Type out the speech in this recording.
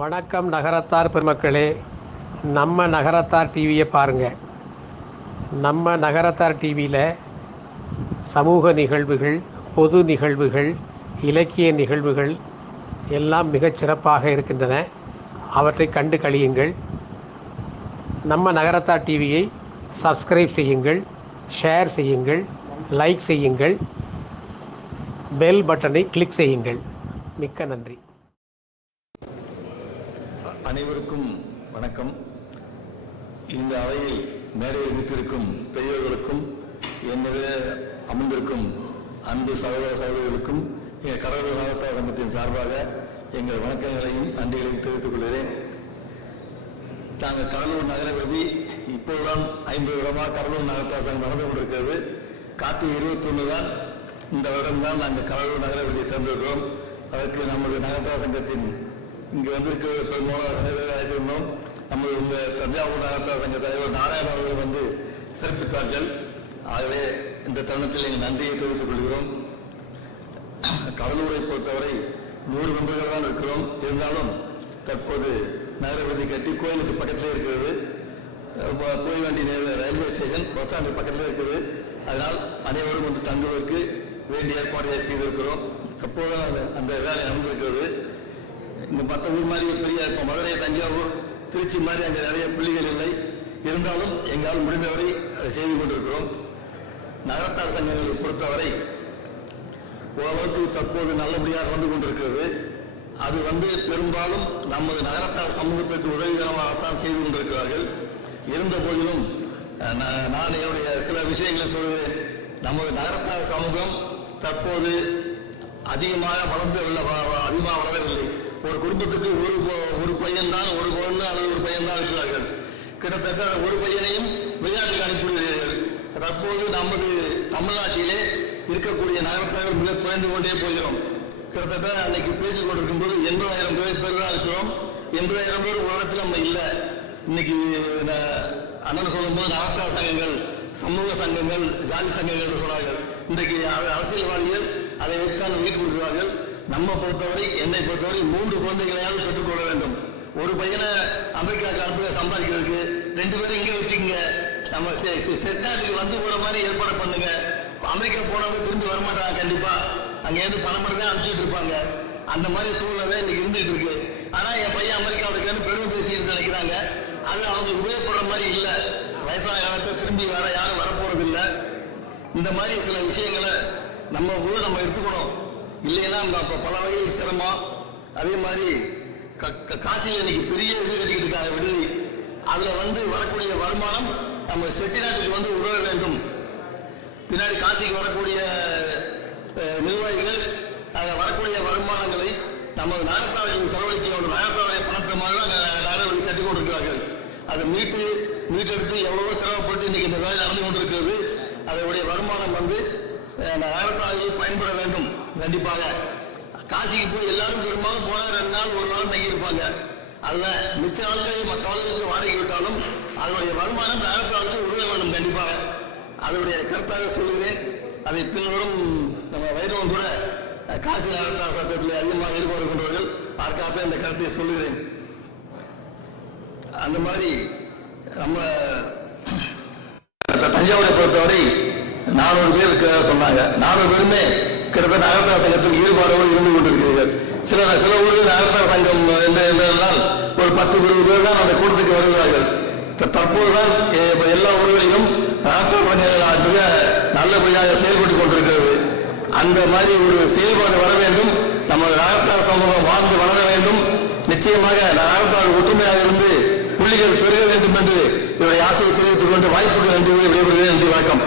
வணக்கம் நகரத்தார் பெருமக்களே, நம்ம நகரத்தார் டிவியை பாருங்கள். நம்ம நகரத்தார் டிவியில் சமூக நிகழ்வுகள், பொது நிகழ்வுகள், இலக்கிய நிகழ்வுகள் எல்லாம் மிகச் சிறப்பாக இருக்கின்றன. அவற்றை கண்டு களியுங்கள். நம்ம நகரத்தார் டிவியை சப்ஸ்கிரைப் செய்யுங்கள், ஷேர் செய்யுங்கள், லைக் செய்யுங்கள், பெல் பட்டனை கிளிக் செய்யுங்கள். மிக்க நன்றி. அனைவருக்கும் வணக்கம். இந்த அவையில் மேடையில் வீட்டிற்கும் பெரியவர்களுக்கும் என்னிட அமர்ந்திருக்கும் அன்பு சகோதர சகோதரிகளுக்கும் எங்கள் கடலூர் நகரத்தார் சங்கத்தின் சார்பாக எங்கள் வணக்கங்களையும் நன்றிகளையும் தெரிவித்துக் கொள்கிறேன். நாங்கள் கடலூர் நகர விருதி இப்போதுதான் 50 வருடமாக கடலூர் நகரத்தார் சங்கம் நடந்து கொண்டிருக்கிறது. கார்த்திகை 21 தான் இந்த வருடம்தான் நாங்கள் கடலூர் நகர விருதியை தேர்ந்தெடுக்கிறோம். அதற்கு நமது நகரத்தார் சங்கத்தின் இங்கே வந்திருக்க பெரும்பாலான அழைத்திருந்தோம். நமது இந்த தஞ்சாவூர் நகரத்தார் சங்க தலைவர் நாராயண அவர்கள் வந்து சிறப்பித்தார்கள். ஆகவே இந்த தருணத்தில் எங்கள் நன்றியை தெரிவித்துக் கொள்கிறோம். கடலூரை பொறுத்தவரை 100 மெம்பர்கள் தான் இருக்கிறோம். இருந்தாலும் தற்போது நகர விருதி கட்டி கோயிலுக்கு பக்கத்திலே இருக்கிறது. போய் வேண்டிய ரயில்வே ஸ்டேஷன் பஸ் ஸ்டாண்டு பக்கத்திலே இருக்கிறது. அதனால் அனைவரும் வந்து தங்குவதற்கு வேண்டிய ஏற்பாடுகளை செய்திருக்கிறோம். தற்போது அந்த வேலை நடந்திருக்கிறது. இந்த மற்ற ஊர் மாதிரி பெரிய இப்போ மதுரை, தஞ்சாவூர், திருச்சி மாதிரி அங்கே நிறைய புள்ளிகள் இல்லை. இருந்தாலும் எங்களால் முடிந்தவரை அதை செய்து கொண்டிருக்கிறோம். நகரத்தார் சங்கங்களை பொறுத்தவரை ஓரளவுக்கு தற்போது நல்லபடியாக வந்து கொண்டிருக்கிறது. அது வந்து பெரும்பாலும் நமது நகரத்தார் சமூகத்திற்கு உதவிகரமாகத்தான் செய்து கொண்டிருக்கிறார்கள். இருந்த போதிலும் நான் என்னுடைய சில விஷயங்களை சொல்கிறேன். நமது நகரத்தார் சமூகம் தற்போது அதிகமாக அதிகமாக வளரவில்லை. ஒரு குடும்பத்துக்கு ஒரு பையன்தான், ஒரு பொண்ணு அல்லது ஒரு பையன்தான் இருக்கிறார்கள். கிட்டத்தட்ட ஒரு பையனையும் வெளிநாட்டுக்கு அனுப்பிவிடுகிறார்கள். தற்போது நமது தமிழ்நாட்டிலே இருக்கக்கூடிய நகரத்தார்கள் மிக குறைந்து கொண்டே போகிறோம். கிட்டத்தட்ட அன்னைக்கு பேசிக் கொண்டிருக்கும் போது 80,000 பேர் தான் இருக்கிறோம். 80,000 பேர் ஒரு இடத்துல நம்ம இல்லை. இன்னைக்கு அண்ணன் சொல்லும் போது நகரத்தார் சங்கங்கள், சமூக சங்கங்கள், ஜாதி சங்கங்கள் சொன்னார்கள். இன்றைக்கு அரசியல்வாதிகள் அதை வைத்தான் வீட்டு கொடுக்கிறார்கள். நம்ம பொறுத்தவரை, என்னை பொறுத்தவரை 3 குழந்தைகளையாவது பெற்றுக்கொள்ள வேண்டும். ஒரு பையனை அமெரிக்காவுக்கு அனுப்ப சம்பாதிக்கிறதுக்கு 2 பேரும் இங்கே வச்சுக்கோங்க. நம்ம செட்டாட்டுக்கு வந்து போற மாதிரி ஏற்பாடு பண்ணுங்க. அமெரிக்கா போனவங்க திரும்பி வரமாட்டாங்க. கண்டிப்பா அங்கேருந்து பணம் மட்டும் தான் அனுப்பிச்சுட்டு இருப்பாங்க. அந்த மாதிரி சூழ்நிலை இன்னைக்கு இருந்துட்டு இருக்கு. ஆனா என் பையன் அமெரிக்காவுக்கு பெருமை பேசிட்டு நினைக்கிறாங்க. அது அவங்க உபயோகப்படுற மாதிரி இல்லை. வயசான காலத்தை திரும்பி வர யாரும் வரப்போறது இல்லை. இந்த மாதிரி சில விஷயங்களை நம்ம எடுத்துக்கணும். இல்லைன்னா பல வகையில் சிரமம். அதே மாதிரி காசியில் இன்னைக்கு பெரிய இது கட்டிக்கிட்டு இருக்காங்க விடுதி. அதுல வந்து வரக்கூடிய வருமானம் நம்ம செட்டிநாட்டுக்கு வந்து உதவ வேண்டும். பின்னாடி காசிக்கு வரக்கூடிய நிர்வாகிகள் அதில் வரக்கூடிய வருமானங்களை நமது நகரத்தாருக்கு செலவழிக்க வேண்டும். நகரத்தாருடைய பணத்தை மாதிரி தான் நகரம் கட்டி கொண்டிருக்கிறார்கள். அதை மீட்டெடுத்து எவ்வளவோ செலவுப்பட்டு இன்னைக்கு இந்த வேலை நடந்து கொண்டிருக்கிறது. அதனுடைய வருமானம் வந்து நகரத்தாருக்கு பயன்பட வேண்டும். கண்டிப்பாக காசிக்கு போய் எல்லாரும் பெரும்பாலும் போனால் 2 நாள் 1 நாள் தங்கியிருப்பாங்க. அதில் மிச்ச நாட்களில் மற்றவர்களுக்கு வாடகை விட்டாலும் அதனுடைய வருமானம் நகரத்தாருக்கு உதவ வேண்டும். கண்டிப்பாக அதனுடைய கருத்தாக சொல்லுவேன். அதை பின்வரும் நம்ம வைரவன் கூட காசி நகரத்தார் சட்டத்தில் அதிகமாக ஈடுபாடு கொண்டவர்கள். அதற்காக இந்த கருத்தை சொல்லுகிறேன். அந்த மாதிரி நம்ம தஞ்சாவூரை பொறுத்தவரை 400 பேர் சொன்னாங்க. 400 பேருமே கிட்டத்தட்ட நகரத்தார் சங்கத்தில் ஈடுபாடோடு இருந்து கொண்டிருக்கிறீர்கள். சில ஊர்கள் நகரத்தார் சங்கம் என்றால் ஒரு 10-20 பேர் தான் அந்த கூட்டத்துக்கு வருகிறார்கள். தற்போதுதான் எல்லா ஊர்களிலும் நகரத்தார் சங்கங்கள் மிக நல்லபடியாக செயல்பட்டுக் கொண்டிருக்கிறது. அந்த மாதிரி ஒரு செயல்பாடு வர வேண்டும். நம்ம நகரத்தார் சமூகம் வாழ்ந்து வளர வேண்டும். நிச்சயமாக நகரத்தார் ஒற்றுமையாக இருந்து புள்ளிகள் பெருக வேண்டும் என்று இவருடைய ஆசையை தெரிவித்துக் கொண்டு வாய்ப்புக்கு நன்றி விடைபெறுகிறேன். நன்றி, வணக்கம்.